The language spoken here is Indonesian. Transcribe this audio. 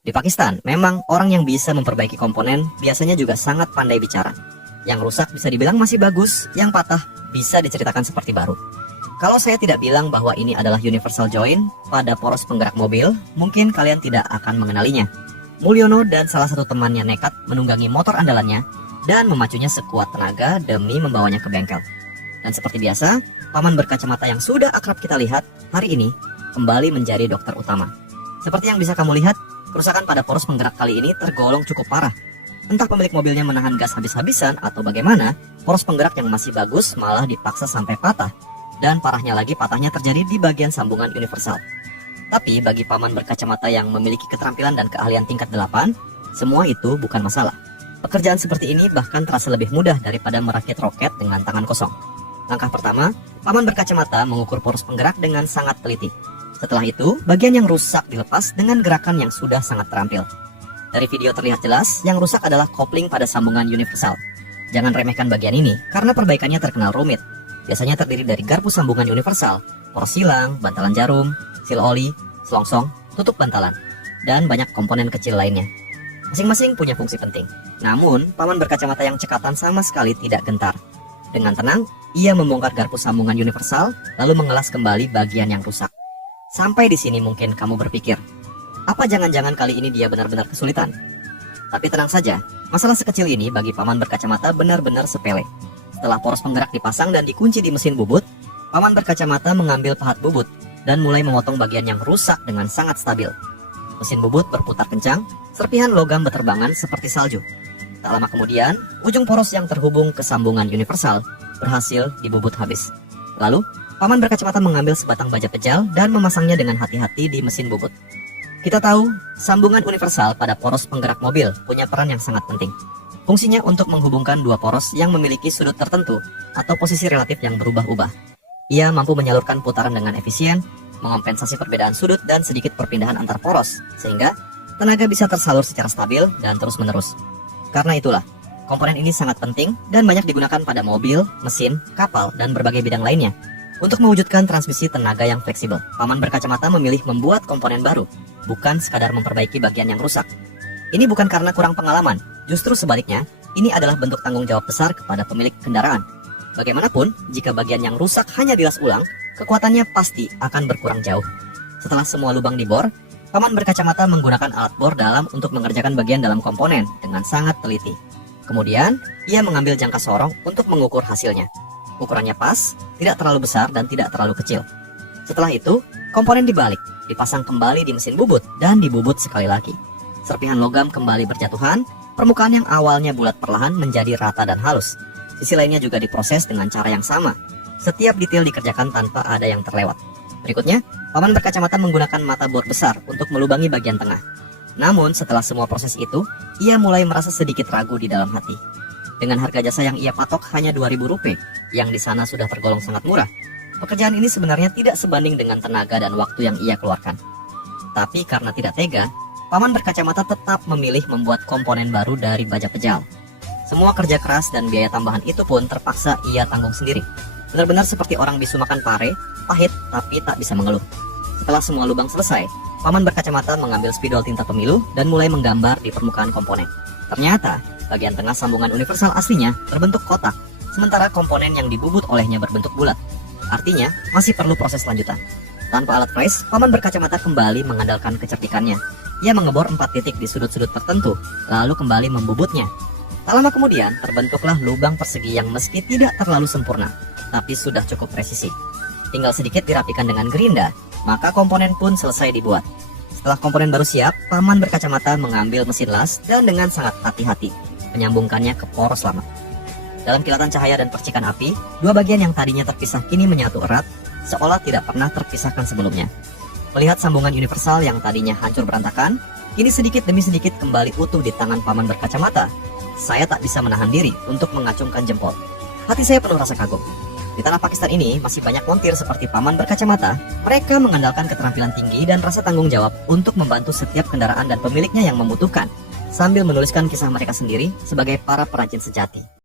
Di Pakistan, memang orang yang bisa memperbaiki komponen biasanya juga sangat pandai bicara. Yang rusak bisa dibilang masih bagus, yang patah bisa diceritakan seperti baru. Kalau saya tidak bilang bahwa ini adalah universal joint pada poros penggerak mobil, mungkin kalian tidak akan mengenalinya. Mulyono dan salah satu temannya nekat menunggangi motor andalannya dan memacunya sekuat tenaga demi membawanya ke bengkel. Dan seperti biasa, paman berkacamata yang sudah akrab kita lihat hari ini kembali menjadi dokter utama. Seperti yang bisa kamu lihat, kerusakan pada poros penggerak kali ini tergolong cukup parah. Entah pemilik mobilnya menahan gas habis-habisan atau bagaimana, poros penggerak yang masih bagus malah dipaksa sampai patah. Dan parahnya lagi, patahnya terjadi di bagian sambungan universal. Tapi bagi paman berkacamata yang memiliki keterampilan dan keahlian tingkat 8, semua itu bukan masalah. Pekerjaan seperti ini bahkan terasa lebih mudah daripada merakit roket dengan tangan kosong. Langkah pertama, paman berkacamata mengukur poros penggerak dengan sangat teliti. Setelah itu, bagian yang rusak dilepas dengan gerakan yang sudah sangat terampil. Dari video terlihat jelas, yang rusak adalah kopling pada sambungan universal. Jangan remehkan bagian ini, karena perbaikannya terkenal rumit. Biasanya terdiri dari garpu sambungan universal, poros silang, bantalan jarum, sil oli, selongsong, tutup bantalan, dan banyak komponen kecil lainnya. Masing-masing punya fungsi penting. Namun, paman berkacamata yang cekatan sama sekali tidak gentar. Dengan tenang, ia membongkar garpu sambungan universal, lalu mengelas kembali bagian yang rusak. Sampai di sini mungkin kamu berpikir, apa jangan-jangan kali ini dia benar-benar kesulitan? Tapi tenang saja, masalah sekecil ini bagi paman berkacamata benar-benar sepele. Setelah poros penggerak dipasang dan dikunci di mesin bubut, paman berkacamata mengambil pahat bubut dan mulai memotong bagian yang rusak dengan sangat stabil. Mesin bubut berputar kencang, serpihan logam berterbangan seperti salju. Tak lama kemudian, ujung poros yang terhubung ke sambungan universal berhasil dibubut habis. Lalu, paman berkacamata mengambil sebatang baja pejal dan memasangnya dengan hati-hati di mesin bubut. Kita tahu, sambungan universal pada poros penggerak mobil punya peran yang sangat penting. Fungsinya untuk menghubungkan dua poros yang memiliki sudut tertentu atau posisi relatif yang berubah-ubah. Ia mampu menyalurkan putaran dengan efisien, mengompensasi perbedaan sudut dan sedikit perpindahan antar poros, sehingga tenaga bisa tersalur secara stabil dan terus-menerus. Karena itulah, komponen ini sangat penting dan banyak digunakan pada mobil, mesin, kapal, dan berbagai bidang lainnya. Untuk mewujudkan transmisi tenaga yang fleksibel, paman berkacamata memilih membuat komponen baru, bukan sekadar memperbaiki bagian yang rusak. Ini bukan karena kurang pengalaman, justru sebaliknya, ini adalah bentuk tanggung jawab besar kepada pemilik kendaraan. Bagaimanapun, jika bagian yang rusak hanya dilas ulang, kekuatannya pasti akan berkurang jauh. Setelah semua lubang dibor, paman berkacamata menggunakan alat bor dalam untuk mengerjakan bagian dalam komponen dengan sangat teliti. Kemudian, ia mengambil jangka sorong untuk mengukur hasilnya. Ukurannya pas, tidak terlalu besar dan tidak terlalu kecil. Setelah itu, komponen dibalik, dipasang kembali di mesin bubut, dan dibubut sekali lagi. Serpihan logam kembali berjatuhan, permukaan yang awalnya bulat perlahan menjadi rata dan halus. Sisi lainnya juga diproses dengan cara yang sama. Setiap detail dikerjakan tanpa ada yang terlewat. Berikutnya, paman berkacamata menggunakan mata bor besar untuk melubangi bagian tengah. Namun setelah semua proses itu, ia mulai merasa sedikit ragu di dalam hati. Dengan harga jasa yang ia patok hanya Rp2.000, yang di sana sudah tergolong sangat murah, pekerjaan ini sebenarnya tidak sebanding dengan tenaga dan waktu yang ia keluarkan. Tapi karena tidak tega, paman berkacamata tetap memilih membuat komponen baru dari baja pejal. Semua kerja keras dan biaya tambahan itu pun terpaksa ia tanggung sendiri. Benar-benar seperti orang bisu makan pare, pahit tapi tak bisa mengeluh. Setelah semua lubang selesai, paman berkacamata mengambil spidol tinta pemilu dan mulai menggambar di permukaan komponen. Ternyata, bagian tengah sambungan universal aslinya berbentuk kotak, sementara komponen yang dibubut olehnya berbentuk bulat. Artinya, masih perlu proses lanjutan. Tanpa alat freeze, paman berkacamata kembali mengandalkan kecerdikannya. Ia mengebor 4 titik di sudut-sudut tertentu, lalu kembali membubutnya. Tak lama kemudian, terbentuklah lubang persegi yang meski tidak terlalu sempurna, tapi sudah cukup presisi. Tinggal sedikit dirapikan dengan gerinda, maka komponen pun selesai dibuat. Setelah komponen baru siap, paman berkacamata mengambil mesin las dan dengan sangat hati-hati menyambungkannya ke poros lama. Dalam kilatan cahaya dan percikan api, dua bagian yang tadinya terpisah kini menyatu erat, seolah tidak pernah terpisahkan sebelumnya. Melihat sambungan universal yang tadinya hancur berantakan, kini sedikit demi sedikit kembali utuh di tangan paman berkacamata. Saya tak bisa menahan diri untuk mengacungkan jempol. Hati saya penuh rasa kagum. Di tanah Pakistan ini masih banyak montir seperti paman berkacamata. Mereka mengandalkan keterampilan tinggi dan rasa tanggung jawab untuk membantu setiap kendaraan dan pemiliknya yang membutuhkan, sambil menuliskan kisah mereka sendiri sebagai para perajin sejati.